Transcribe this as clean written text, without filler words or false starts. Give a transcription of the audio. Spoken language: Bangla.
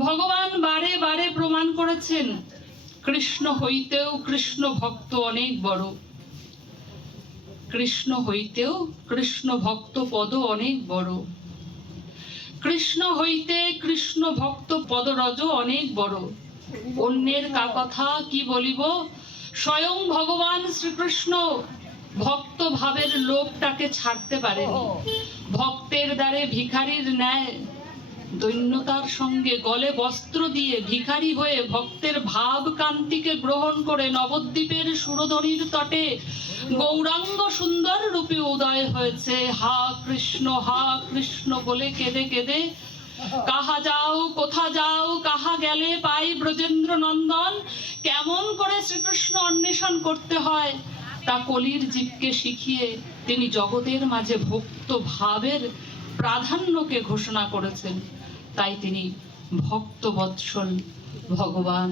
ভগবান বারে বারে প্রমাণ করেছেন কৃষ্ণ হইতেও কৃষ্ণ ভক্ত অনেক বড়, কৃষ্ণ হইতেও কৃষ্ণ ভক্ত পদ অনেক বড়, কৃষ্ণ হইতে কৃষ্ণ ভক্ত পদরজ অনেক বড়। অন্যের কথা কি বলিব, স্বয়ং ভগবান শ্রীকৃষ্ণ ভক্ত ভাবের লোভটাকে ছাড়তে পারেনি। ভক্তের দ্বারে ভিখারির ন্যায় দৈন্যতার সঙ্গে গলে বস্ত্র দিয়ে ভিখারি হয়ে ভক্তের ভাব কান্তিকে গ্রহণ করে নবদ্বীপের সুরধনির তটে গৌরাঙ্গ সুন্দর রূপে উদয় হয়েছে। হা কৃষ্ণ বলে কেঁদে কেঁদে কাহা যাও কোথা যাও কাহা গেলে পাই ব্রজেন্দ্র নন্দন। কেমন করে শ্রীকৃষ্ণ অন্বেষণ করতে হয় তা কলির জীবকে শিখিয়ে তিনি জগতের মাঝে ভক্ত ভাবের প্রাধান্যকে ঘোষণা করেছেন। তাই তিনি ভক্ত বৎসল ভগবান।